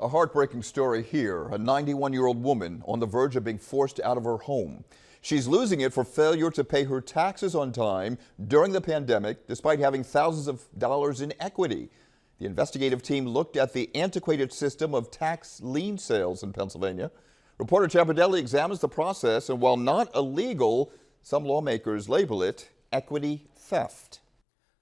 A heartbreaking story here. A 91-year-old woman on the verge of being forced out of her home. She's losing it for failure to pay her taxes on time during the pandemic, despite having thousands of dollars in equity. The investigative team looked at the antiquated system of tax lien sales in Pennsylvania. Reporter Chapadelli examines the process, and while not illegal, some lawmakers label it equity theft.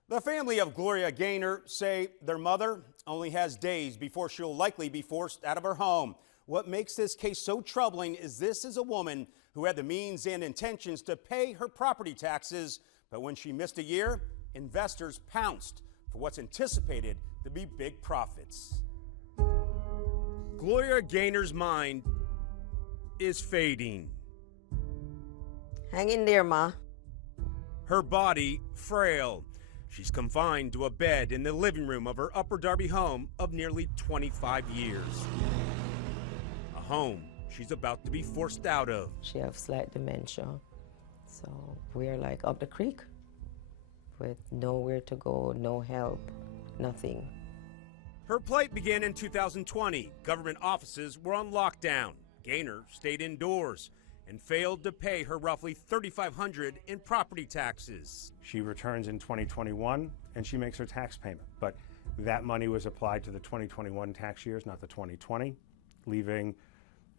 The family of Gloria Gaynor say their mother only has days before she'll likely be forced out of her home. What makes this case so troubling is this is a woman who had the means and intentions to pay her property taxes, but when she missed a year, investors pounced for what's anticipated to be big profits. Gloria Gaynor's mind is fading. Hang in there, Ma. Her body frail. She's confined to a bed in the living room of her Upper Darby home of nearly 25 years. A home she's about to be forced out of. She has slight dementia, so we're like up the creek with nowhere to go, no help, nothing. Her plight began in 2020. Government offices were on lockdown. Gaynor stayed indoors and failed to pay her roughly $3,500 in property taxes. She returns in 2021 and she makes her tax payment, but that money was applied to the 2021 tax years, not the 2020, leaving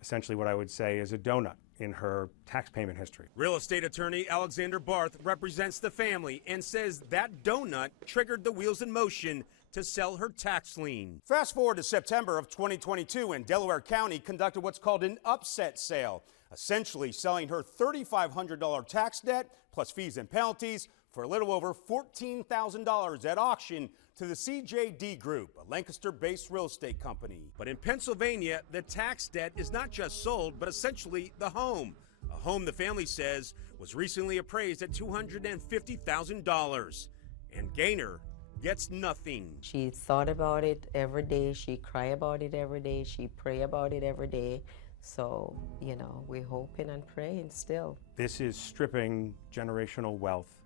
essentially what I would say is a donut in her tax payment history. Real estate attorney Alexander Barth represents the family and says that donut triggered the wheels in motion to sell her tax lien. Fast forward to September of 2022, and Delaware County conducted what's called an upset sale, essentially selling her $3,500 tax debt plus fees and penalties for a little over $14,000 at auction to the CJD Group, a Lancaster-based real estate company. But in Pennsylvania, the tax debt is not just sold, but essentially the home. A home the family says was recently appraised at $250,000. And Gaynor gets nothing. She thought about it every day. She cry about it every day. She pray about it every day. So, you know, we're hoping and praying still. This is stripping generational wealth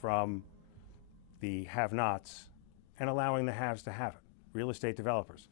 from the have-nots and allowing the haves to have it, real estate developers.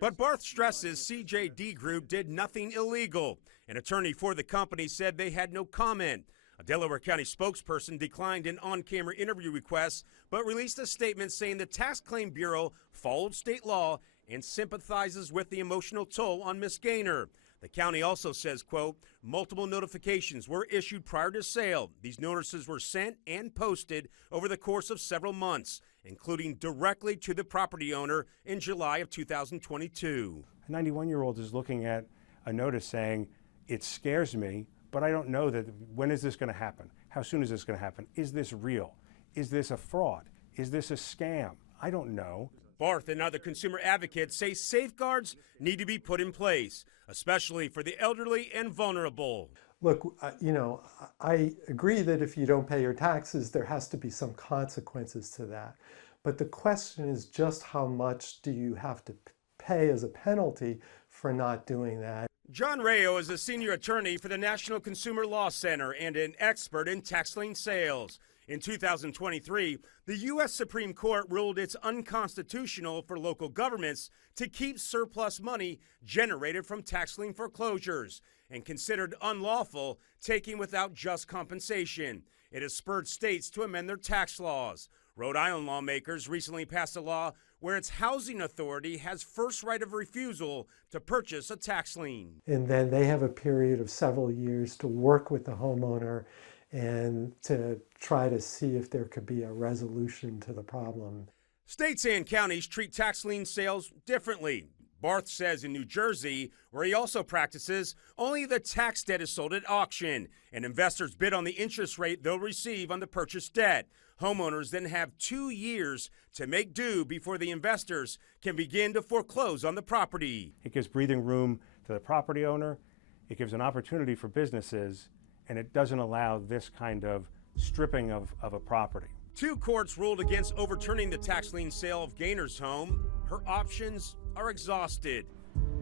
But Barth stresses CJD Group did nothing illegal. An attorney for the company said they had no comment. A Delaware County spokesperson declined an on-camera interview request, but released a statement saying the Tax Claim Bureau followed state law and sympathizes with the emotional toll on Ms. Gaynor. The county also says, quote, multiple notifications were issued prior to sale. These notices were sent and posted over the course of several months, including directly to the property owner in July of 2022. A 91-year-old is looking at a notice saying, it scares me, but I don't know that. When is this going to happen? How soon is this going to happen? Is this real? Is this a fraud? Is this a scam? I don't know. Barth and other consumer advocates say safeguards need to be put in place, especially for the elderly and vulnerable. Look, you know, I agree that if you don't pay your taxes, there has to be some consequences to that. But the question is just how much do you have to pay as a penalty for not doing that? John Rayo is a senior attorney for the National Consumer Law Center and an expert in tax lien sales. In 2023, the U.S. Supreme Court ruled it's unconstitutional for local governments to keep surplus money generated from tax lien foreclosures and considered unlawful taking without just compensation. It has spurred states to amend their tax laws. Rhode Island lawmakers recently passed a law where its housing authority has first right of refusal to purchase a tax lien. And then they have a period of several years to work with the homeowner and to try to see if there could be a resolution to the problem. States and counties treat tax lien sales differently. Barth says in New Jersey, where he also practices, only the tax debt is sold at auction, and investors bid on the interest rate they'll receive on the purchased debt. Homeowners then have 2 years to make due before the investors can begin to foreclose on the property. It gives breathing room to the property owner. It gives an opportunity for businesses, and it doesn't allow this kind of stripping of a property. 2 courts ruled against overturning the tax lien sale of Gaynor's home. Her options are exhausted,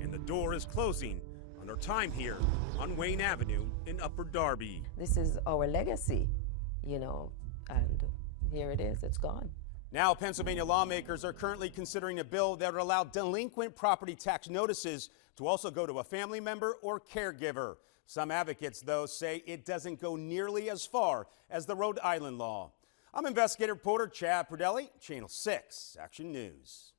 and the door is closing on her time here on Wayne Avenue in Upper Darby. This is our legacy, you know, and here it is, it's gone. Now, Pennsylvania lawmakers are currently considering a bill that would allow delinquent property tax notices to also go to a family member or caregiver. Some advocates, though, say it doesn't go nearly as far as the Rhode Island law. I'm investigative reporter Chad Pradelli, Channel 6 Action News.